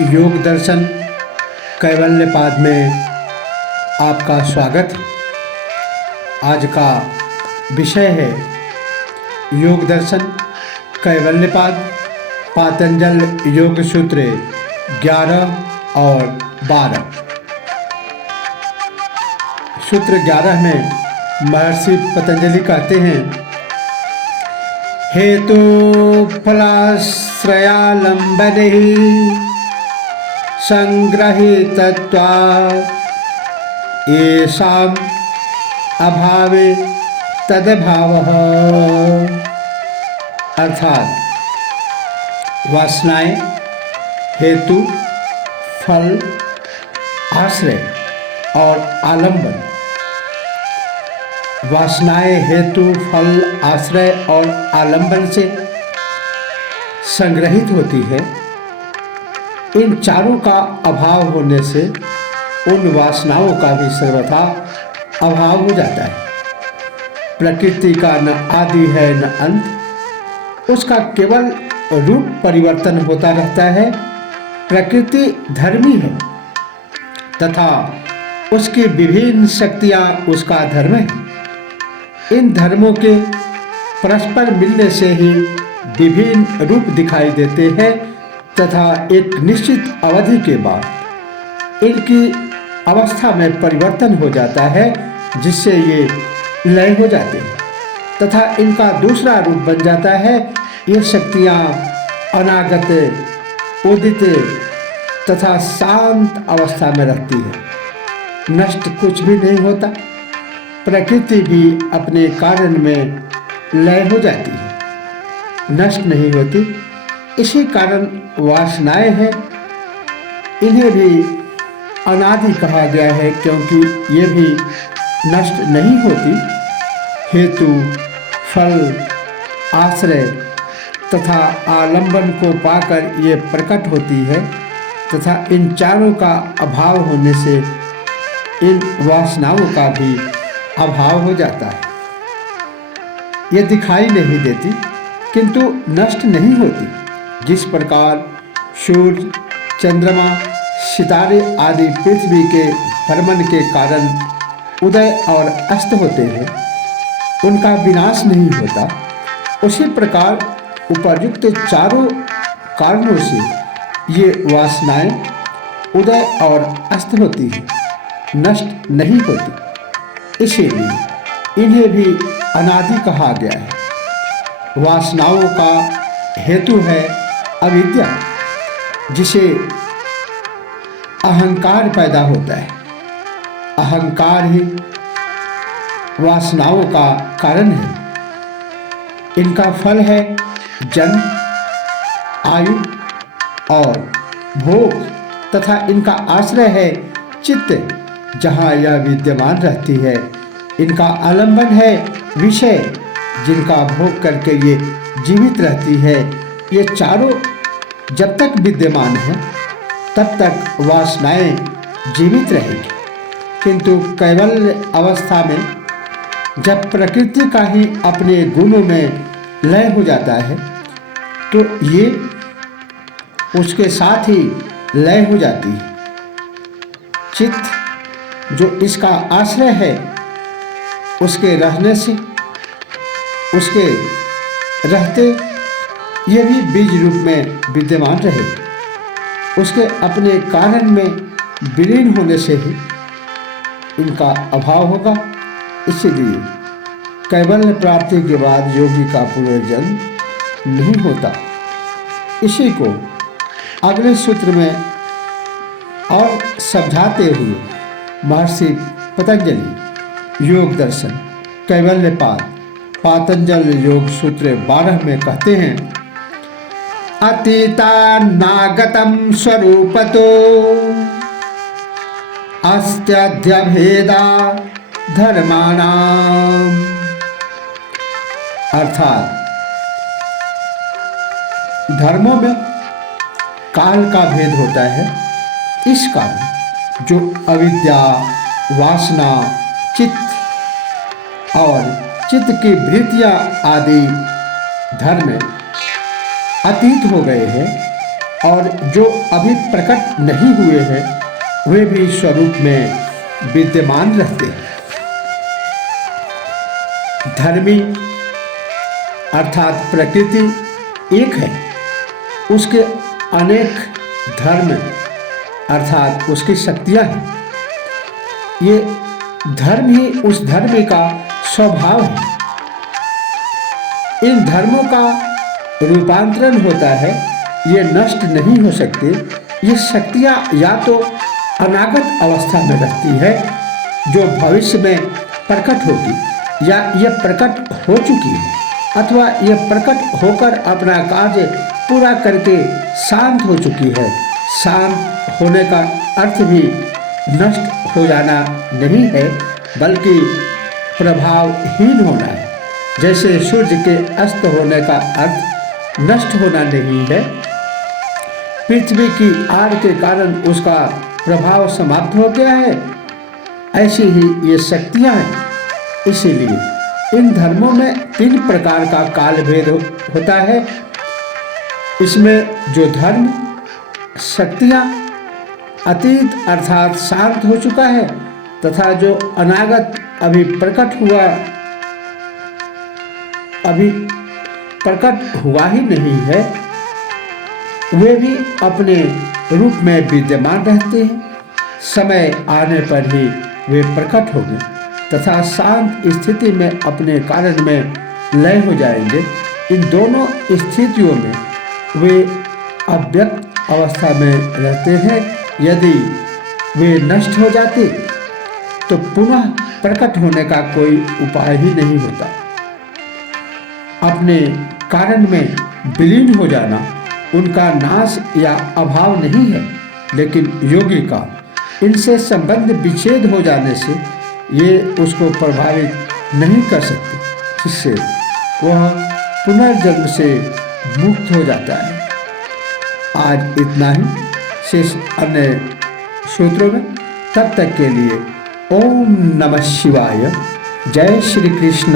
योग दर्शन कैवल्यपाद में आपका स्वागत। आज का विषय है योग दर्शन कैवल्यपाद पातंजल योग सूत्र 11 और 12। सूत्र 11 में महर्षि पतंजलि कहते हैं, हेतु फलाश्रयालंबने संग्रहीतत्वात् येषाम् अभावे तदभावः। अर्थात वासनाएं हेतु, फल, आश्रय और आलंबन। वासनाएं हेतु, फल, आश्रय और आलंबन से संग्रहित होती है। इन चारों का अभाव होने से उन वासनाओं का भी सर्वथा अभाव हो जाता है। प्रकृति का न आदि है न अंत, उसका केवल रूप परिवर्तन होता रहता है। प्रकृति धर्मी है तथा उसकी विभिन्न शक्तियाँ उसका धर्म है। इन धर्मों के परस्पर मिलने से ही विभिन्न रूप दिखाई देते हैं तथा एक निश्चित अवधि के बाद इनकी अवस्था में परिवर्तन हो जाता है, जिससे ये लय हो जाते हैं तथा इनका दूसरा रूप बन जाता है। ये शक्तियाँ अनागत, उदित तथा शांत अवस्था में रहती है। नष्ट कुछ भी नहीं होता। प्रकृति भी अपने कारण में लय हो जाती है, नष्ट नहीं होती। इसी कारण वासनाएं हैं, इन्हें भी अनादि कहा गया है, क्योंकि ये भी नष्ट नहीं होती। हेतु, फल, आश्रय तथा आलंबन को पाकर ये प्रकट होती है तथा इन चारों का अभाव होने से इन वासनाओं का भी अभाव हो जाता है। ये दिखाई नहीं देती किंतु नष्ट नहीं होती। जिस प्रकार सूर्य, चंद्रमा, सितारे आदि पृथ्वी के भ्रमण के कारण उदय और अस्त होते हैं, उनका विनाश नहीं होता, उसी प्रकार उपर्युक्त चारों कारणों से ये वासनाएं उदय और अस्त होती हैं, नष्ट नहीं होती। इसीलिए इन्हें भी अनादि कहा गया है। वासनाओं का हेतु है अविद्या, जिसे अहंकार पैदा होता है। अहंकार ही वासनाओं का कारण है। इनका फल है जन्म, आयु और भोग तथा इनका आश्रय है चित्त, जहाँ यह विद्यमान रहती है। इनका आलंबन है विषय, जिनका भोग करके ये जीवित रहती है। ये चारों जब तक विद्यमान हैं तब तक वासनाएं जीवित रहेंगी, किंतु कैवल्य अवस्था में जब प्रकृति का ही अपने गुणों में लय हो जाता है तो ये उसके साथ ही लय हो जाती है। चित्त जो इसका आश्रय है, उसके रहने से, उसके रहते ये भी बीज रूप में विद्यमान रहे। उसके अपने कारण में विलीन होने से ही इनका अभाव होगा। इसीलिए कैवल्य प्राप्ति के बाद योगी का पुनर्जन्म नहीं होता। इसी को अगले सूत्र में और समझाते हुए महर्षि पतंजलि योग दर्शन कैवल्यपाद पातंजल योग सूत्र 12 में कहते हैं, अतीतानागतं स्वरूपतो अस्त्यध्यभेदा धर्माणाम्। अर्थात धर्मों में काल का भेद होता है। इस कारण जो अविद्या, वासना, चित्त और चित्त की वृत्तियाँ आदि धर्म अतीत हो गए हैं, और जो अभी प्रकट नहीं हुए हैं वे भी स्वरूप में विद्यमान रहते हैं। धर्मी अर्थात प्रकृति एक है, उसके अनेक धर्म अर्थात उसकी शक्तियां हैं। ये धर्म ही उस धर्म का स्वभाव है। इन धर्मों का रूपांतरण होता है, ये नष्ट नहीं हो सकते। ये शक्तियां या तो अनागत अवस्था में रहती है जो भविष्य में प्रकट होगी, या ये प्रकट हो चुकी है, अथवा ये प्रकट होकर अपना कार्य पूरा करके शांत हो चुकी है। शांत होने का अर्थ भी नष्ट हो जाना नहीं है, बल्कि प्रभावहीन होना है। जैसे सूर्य के अस्त होने का अर्थ नष्ट होना नहीं है, पृथ्वी की आग के कारण उसका प्रभाव समाप्त हो गया है, ऐसी ही ये शक्तियां हैं। इसीलिए इन धर्मों में 3 प्रकार का काल भेद होता है। इसमें जो धर्म शक्तियां अतीत अर्थात शांत हो चुका है, तथा जो अनागत अभी प्रकट हुआ ही नहीं है, वे भी अपने रूप में विद्यमान रहते हैं। समय आने पर ही वे प्रकट होंगे तथा शांत स्थिति में अपने कारण में लय हो जाएंगे। इन दोनों स्थितियों में वे अव्यक्त अवस्था में रहते हैं। यदि वे नष्ट हो जाते तो पुनः प्रकट होने का कोई उपाय ही नहीं होता। अपने कारण में विलीन हो जाना उनका नाश या अभाव नहीं है, लेकिन योगी का इनसे संबंध विच्छेद हो जाने से ये उसको प्रभावित नहीं कर सकते, जिससे वह पुनर्जन्म से मुक्त हो जाता है। आज इतना ही, शेष अन्य सूत्रों में। तब तक के लिए ओम नमः शिवाय। जय श्री कृष्ण।